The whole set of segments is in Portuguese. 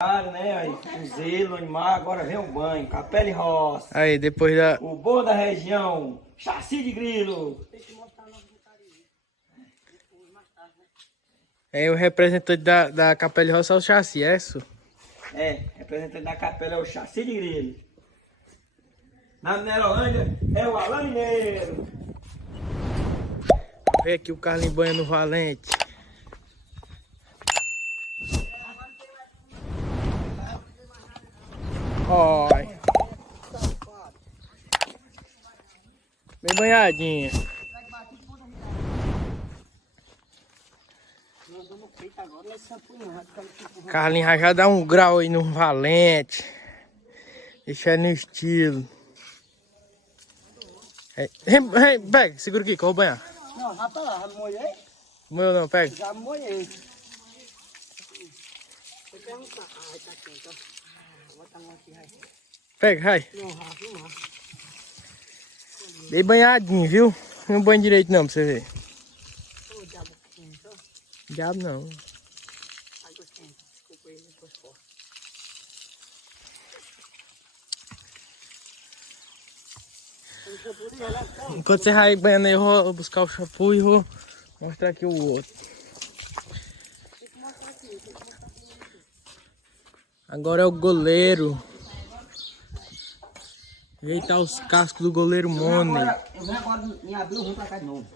Né? Aí, o zelo, o animal, agora vem o banho, Capela e Roça. Aí, depois da... O bom da região, chassi de grilo. É o representante da Capela de Roça é o chassi, é isso? É, representante da capela é o chassi de grilo. Na Minerolândia é o Alain Mineiro. Vê aqui o Carlinhos banha no Valente. Olha. Bem banhadinha. Carlinhos já dá um grau aí no Valente. Deixa no estilo. Pega, segura aqui que eu vou banhar. Não, já tá lá, já molhei? Meu não, pega. Já molhei. Pega, vai. Bem banhadinho, viu? Não banho direito não, pra você ver. Diabo não. Enquanto você vai banhando aí, eu vou buscar o shampoo e vou mostrar aqui o outro. Agora é o goleiro. Eita, os cascos do goleiro Money. Eu venho agora em abril, vou pra cá de novo.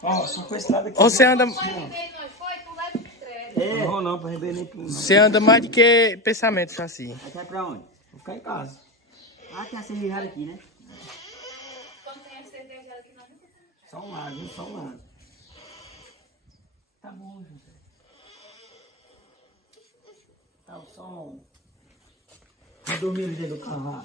Ó, só com esse lado aqui. Ou você anda... Não vou não, pra receber nem pro... Você anda mais do que pensamento, chassi. Aí vai pra onde? Vou ficar em casa. Ah, tem a cervejada aqui, né? Só um lado, viu? Só um lado. Tá bom, José. Tá o som. Vai dormir ali dentro do carro lá.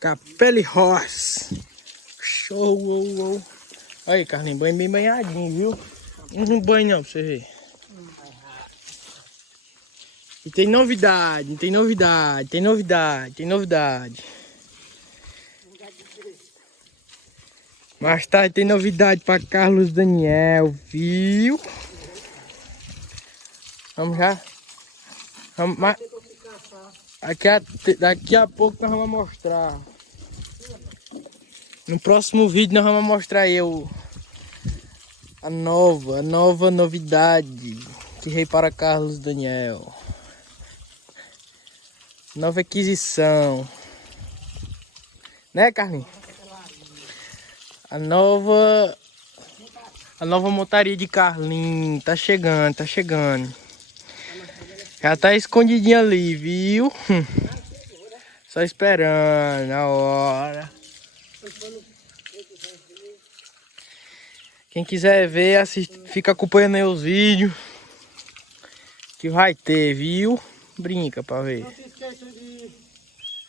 Capela e Roça. Show, uou, uou. Aí, Carlinhos, banho bem banhadinho, viu? Não banho não, pra você ver. E tem novidade, tem novidade, tem novidade, tem novidade. Mais tarde tem novidade pra Carlos Daniel, viu? Vamos já? Vamos, daqui a pouco nós vamos mostrar. No próximo vídeo nós vamos mostrar aí a nova novidade que veio para Carlos Daniel. Nova aquisição. Né, Carlinhos? A nova montaria de Carlinhos. Tá chegando, tá chegando. Já tá escondidinho ali, viu? Só esperando a hora. Quem quiser ver, assiste, fica acompanhando aí os vídeos. Que vai ter, viu? Brinca pra ver. Não se esqueçam de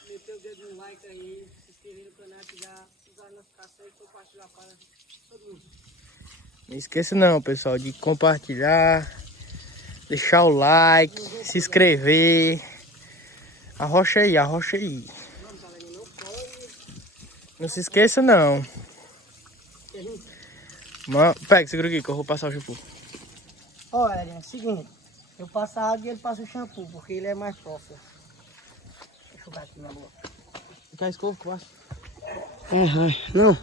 meter o dedo no like aí, se inscrever no canal, ativar as notificações e compartilhar para todo mundo. Não esqueça não, pessoal, de compartilhar, deixar o like, se inscrever. Arrocha aí, arrocha aí. Não se esqueça não. Pega, segura aqui que eu vou passar o shampoo. Ó, é o seguinte, eu passo a água e ele passa o shampoo, porque ele é mais próximo. Deixa eu dar aqui na boca. Quer a escova que eu passo? Não.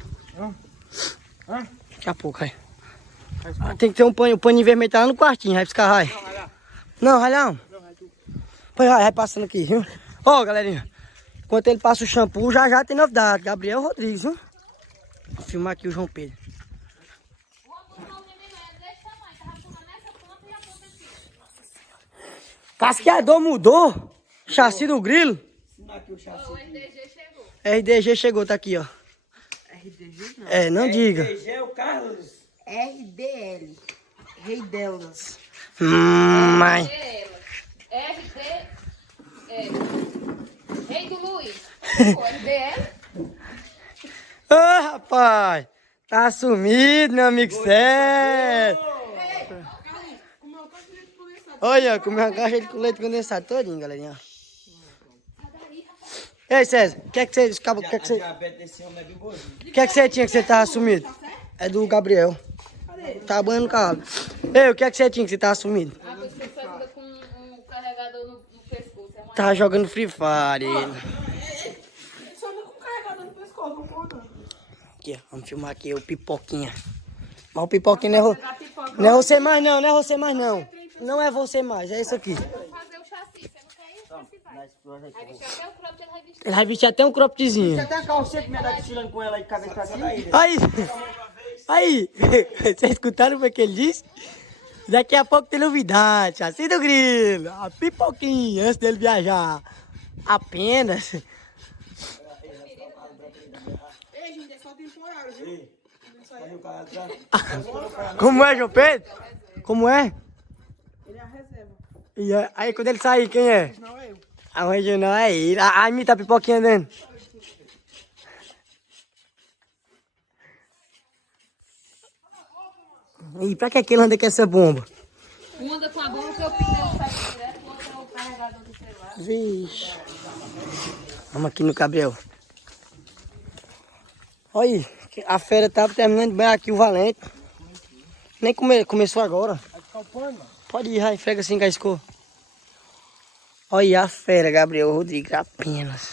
Hã? Daqui a pouco, vai. Tem que ter um paninho vermelho, tá lá no quartinho, vai piscar, vai. Não, vai não. Pois vai passando aqui, viu? Ó, galerinha, enquanto ele passa o shampoo, já tem novidade. Gabriel Rodrigues, viu? Vou filmar aqui o João Pedro. Casqueador mudou? Chassi do grilo? Aqui o chassi. O RDG chegou. RDG chegou, tá aqui, ó. RDG não. É, não diga. RDG é o Carlos. RDL. Rei delas. Mãe. RD. Rei do Luiz. RDL. Ô, rapaz. Tá sumido, meu amigo sério. Olha, comeu uma caixa de leite condensado todinho, galerinha. Ei, César, o que é que você... O que é que você... diabetes desse homem é bimbozinho. O que é que você tinha que você tava sumido? É do Gabriel. Tá banhando o carro. Ei, o que é que você tinha que você tava sumido? Ah, pois você anda com um carregador no pescoço. É uma... Tava jogando Free Fire. Só anda com carregador no pescoço, não conta. Aqui, ó, vamos filmar aqui o Pipoquinha. Mas o Pipoquinha não é você mais não, não é você mais não. Não é você mais, é isso aqui. Vou fazer o chassi. Você não quer ir? Chassi vai. Aí vestir até o crop, ele vai vestir. Ele vai vestir até um croppedzinho. Até a carroceira que me dá desfilando com ela aí, cabeça pra cima. Aí, vocês escutaram o que ele disse? Daqui a pouco tem novidade, chassi do grilo, a Pipoquinha, antes dele viajar. Apenas. Ei, gente, é só temporário, viu? Como é, João Pedro? Como é? Ele é a reserva. E aí quando ele sair, quem é? Não é eu. A regional é ele. A mim tá Pipoquinha dentro. E pra que ele anda com essa bomba? Um anda com a bomba que o pneu sai direto, o outro é o carregador do celular. Vixe. Vamos aqui no Gabriel. Olha aí, a fera tá terminando de banhar aqui o Valente. Nem começou agora. Pode ir, vai, frega assim com a escova. Olha aí a fera, Gabriel Rodrigues, apenas.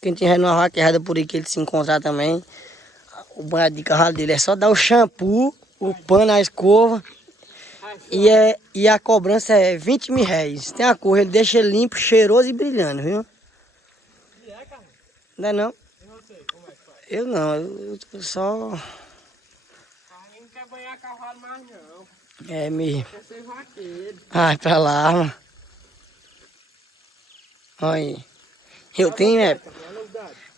Quem tiver numa vaca errada por aí que ele se encontrar também, o banho de cavalo dele é só dar o shampoo, o pano, a escova. E a cobrança é 20 mil reais. Tem a cor, ele deixa limpo, cheiroso e brilhando, viu? Não é não? Eu não, eu só... Não quer banhar cavalo mais não. É mesmo. Quer ser vaqueiro. Ai, pra lá, mano. Olha aí. Eu tenho, é...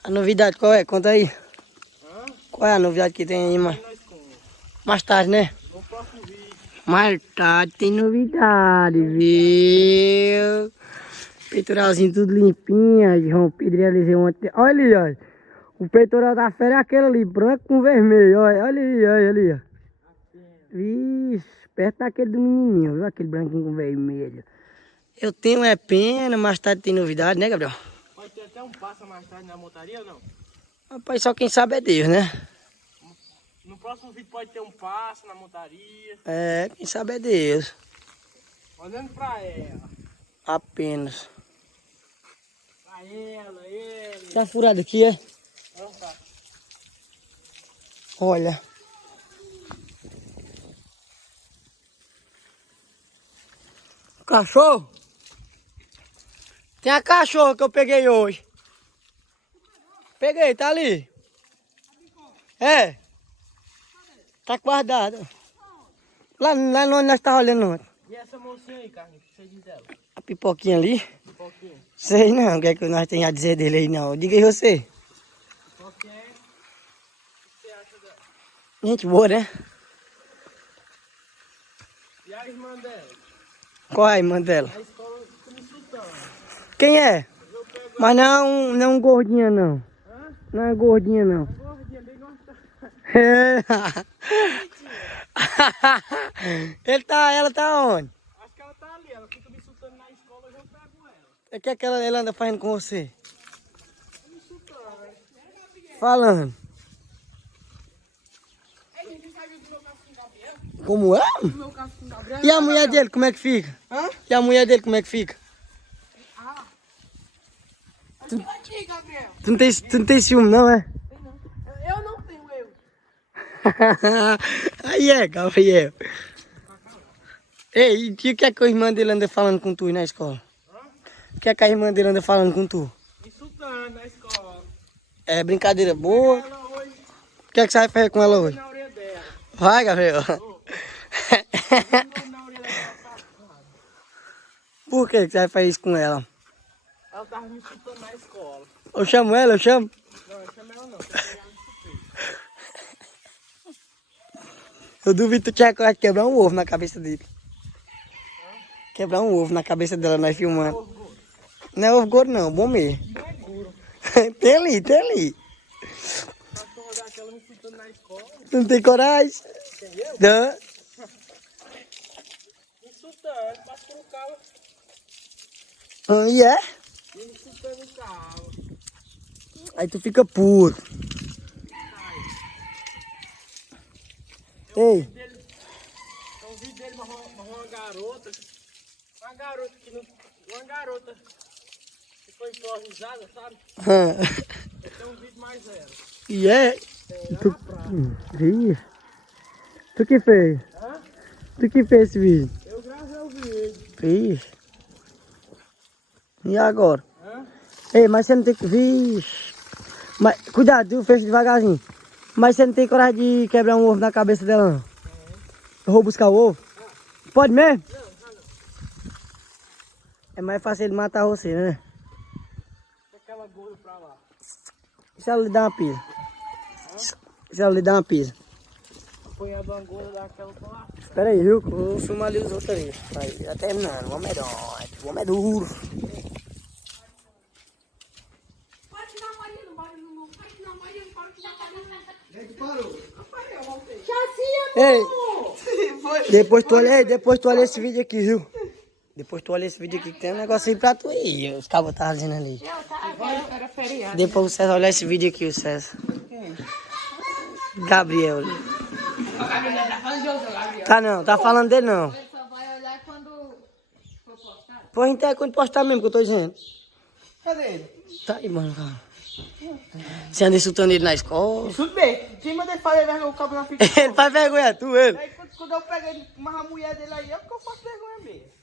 A novidade qual é? Conta aí. Qual é a novidade que tem aí, mano? Mais tarde, né? No próximo vídeo. Mais tarde tem novidade, viu? Peitoralzinho tudo limpinho, João Pedro realizei ontem. Olha ali, olha. O peitoral da fera é aquele ali, branco com vermelho, olha ali, olha ali, ó. Vixe, perto daquele do menininho, viu? Aquele branquinho com vermelho. Eu tenho é pena, mais tarde tem novidade, né, Gabriel? Pode ter até um passa mais tarde na montaria ou não? Rapaz, só quem sabe é Deus, né? No próximo vídeo pode ter um passo na montaria. É, quem sabe é Deus. Olhando pra ela. Apenas. Pra ela, ele. Tá furado aqui, é? Não tá. Olha. Cachorro? Tem a cachorra que eu peguei hoje. Peguei, tá ali. É. Tá guardada. Lá onde nós tá olhando ontem. E essa mocinha aí, Carlinhos? O que você diz dela? A pipoquinha ali. Pipoquinha. Sei não, o que é que nós temos a dizer dele aí não. Diga aí você. Pipoquinha é... O que você acha dela? Gente boa, né? E a irmã dela? Qual é a irmã dela? A escola fica me insultando. Quem é? Mas não é um gordinha não. Hã? Não é gordinha não. Gordinha, bem gostosa. Ela tá onde? Acho que ela tá ali. Ela fica me insultando na escola, eu já pego ela. O que é que ela anda fazendo com você? Me insultando, né? Falando. Ei, gente, sabe o meu caso com o Gabriel? Como é? O meu caso com o Gabriel? E a mulher dele, como é que fica? Hã? E a mulher dele, como é que fica? Ah. Ajuda aqui, Gabriel. Tu não tem ciúme, não, é? Eu não tenho eu. Aí é, Gabriel. Ei, e o que é que a irmã dele anda falando com tu aí na escola? O que é que a irmã dele anda falando com tu? Me insultando na escola. É brincadeira boa? Ela hoje, O que é que você vai fazer com ela hoje? na orelha dela. Vai, Gabriel. Na orelha dela, passada. Por que você vai fazer isso com ela? Ela tava me insultando na escola. Eu chamo ela, eu chamo. Não, eu chamei ela não. Eu duvido que tu tinha coragem de quebrar um ovo na cabeça dele. Quebrar um ovo na cabeça dela, nós filmando. Não é ovo gordo não, bom mesmo. Tem ali, tem ali. A cachorra daquela me insultando na escola. Tu não tem coragem? Não. Me insultando, passa por um carro. E é? Aí tu fica puto. Ei. Tem um vídeo dele, uma garota. Uma garota que não. Uma garota que foi hipnotizada, sabe? Tem um vídeo mais zero. E é. Tu que fez? Hã? Tu que fez esse vídeo? Eu gravei o vídeo. Vixe. E agora? Hã? Ei, mas você não tem que. Vixe. Mas, cuidado, tu fecha devagarzinho. Mas você não tem coragem de quebrar um ovo na cabeça dela, não? Eu vou buscar o ovo? Pode mesmo? É mais fácil ele matar você, né? Aquela gorda pra lá. E se ela lhe dá uma pisa? E se ela lhe dá uma pisa? Põe a uma gorda daquela pra lá. Espera aí, viu? Eu vou filmar ali os outros ali. Aí, já terminando. O homem é doido. O homem é duro. Pode tirar a Maria, não pode tirar a Maria, não pode tirar a Maria. Gente, parou. Eu voltei. Ei! Depois tu olha esse vídeo aqui, viu? Depois tu olha esse vídeo aqui que tem um negócio aí pra tu ir. Os cabos estavam dizendo ali. Era feriado. Depois o César olhar esse vídeo aqui, o César. Gabriel. Tá não, tá falando dele não. Ele só vai olhar quando for postado. Pois então é quando postar mesmo que eu tô dizendo. Cadê ele? Tá aí, mano, cara. Você anda insultando ele na escola? Tudo bem. Quem manda ele fazer vergonha o cabo na frente? Ele faz vergonha, tu, ele. Aí quando eu pego ele, uma mulher dele aí, é porque eu faço vergonha mesmo.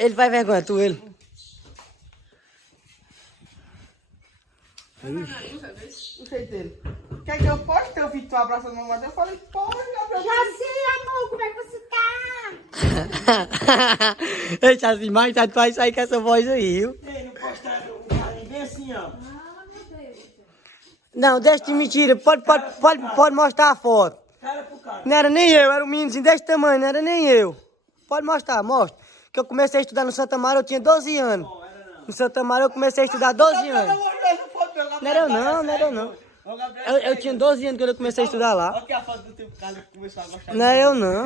Ele faz vergonha, tu, ele. Não sei dele. Quer que eu poste teu vídeo tu abraçando a mamãe? Eu falei, pode, Gabriel. Amor, como é que você tá? Ei, assim, mais tarde tu vai sair com essa voz aí, viu? Ei, não postaram o carinho bem assim, ó. Não, deixa de mentira. Pode mostrar a foto. Cara pro cara. Não era nem eu, era um meninozinho desse tamanho, não era nem eu. Pode mostrar, mostra. Que eu comecei a estudar no Santa Maria, eu tinha 12 anos. No Santa Maria eu comecei a estudar 12 anos. Não era eu não, não era eu não. Eu tinha 12 anos quando eu comecei a estudar lá. Olha que a foto do teu cara que começou a gostar. Não é eu não.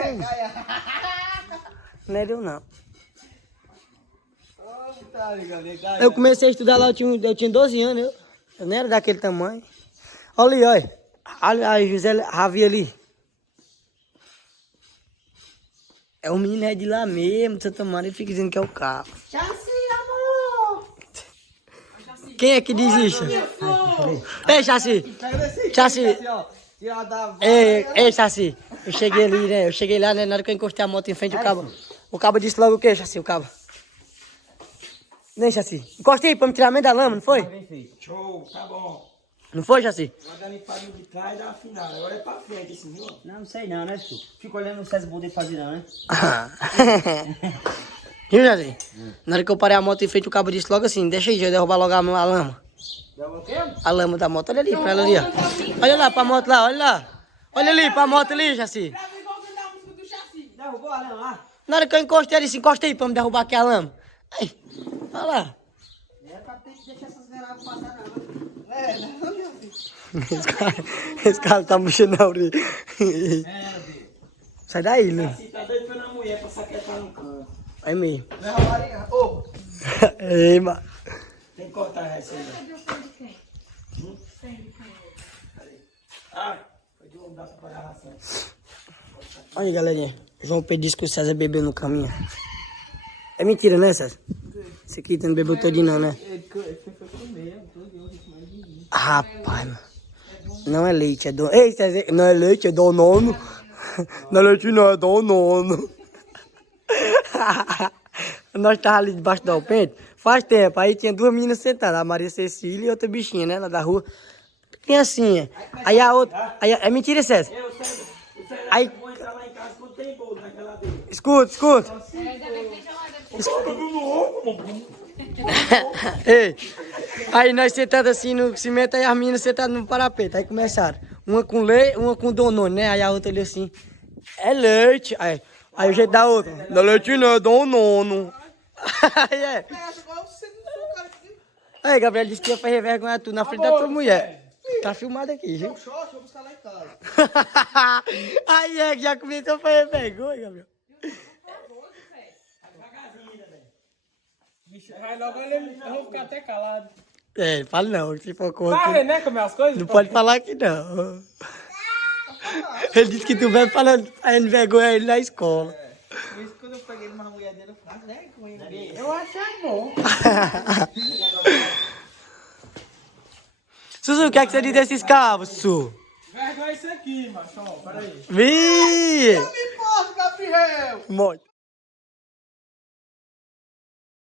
Não era eu não. Eu comecei a estudar lá, eu tinha 12 anos, eu não era daquele tamanho. Olha ali, olha. Olha a José Ravi ali. É o menino é de lá mesmo, de Santa Maria, ele fica dizendo que é o carro. Jaci, amor. Quem é que diz isso? Ei, Jaci. Jaci. Ei, Jaci. Eu cheguei ali, né? Eu cheguei lá, né? Na hora que eu encostei a moto em frente, o cabo disse logo o quê, Jaci, o cabo? Nem, Jaci. Encostei aí pra me tirar a mente da lama, não foi? Show, tá bom. Não foi, Jaci? Manda ali para de trás da final. Agora é pra frente, assim, viu? Não sei não, né, tu? Fico olhando o César poder fazer não, né? Viu, Jaci? Na hora que eu parei a moto em frente, o cabo disse logo assim, deixa aí, já derrubar logo a lama. A lama da moto, olha ali pra ela ali, ó. Olha lá pra moto lá, olha lá. Olha ali pra moto ali, Jaci. Derrubou a lama lá. Na hora que eu encostei, ele disse, encosta aí pra me derrubar aqui a lama. Aí, olha lá. Esse cara tá mexendo na orelha. Sai daí, né? Assim, tá doido pela mulher pra saquetar no canto. Aí mesmo. Ô, Ei, mano. Tem que cortar essa aí. Cadê o pé de quem? Ah, foi de um dá pra pagar a ração. Olha aí, galerinha. João Pedro disse que o César bebeu no caminho. É mentira, né, César? Esse aqui não bebeu todinho não, né? Rapaz, mano. Não é leite, é dono. Ei, César, não é leite, é donono. Não é leite, não, é donono. Nós tava ali debaixo do alpendre, faz tempo. Aí tinha duas meninas sentadas, a Maria Cecília e outra bichinha, né, lá da rua. Criancinha. Aí a outra... Aí, é mentira, César? Eu, o César Aí- vou entrar lá em casa quando tem bolo na geladeira. Escuta, escuta. Ainda bem que já vai Ei, aí nós sentados assim no cimento, aí as meninas sentadas no parapeito. Aí começaram, uma com leite, uma com donone, né? Aí a outra olhou assim, é leite. Aí o jeito da outra, não é leite não, é donono. Aí é. Aí Gabriel disse que ia fazer vergonha tu na frente da tua mulher. Tá filmado aqui, viu? xoxo, vou buscar lá em casa. Aí é que já começou a fazer vergonha, Gabriel. Vai logo, eu vou ficar até calado. É, fala não, se for Tá contra. vendo, né, como é as coisas? Não pode falar que não. Ele disse que tu vai falando, aí vergonha ele na escola. Por isso que quando eu peguei uma mulher dele, eu falei, né, com ele. Eu achei bom. Suzu, o que é que você diz desses cabos, Su? Vergonha isso aqui, macho. Ó, peraí. Vi! Me posso, Gabriel! Morte.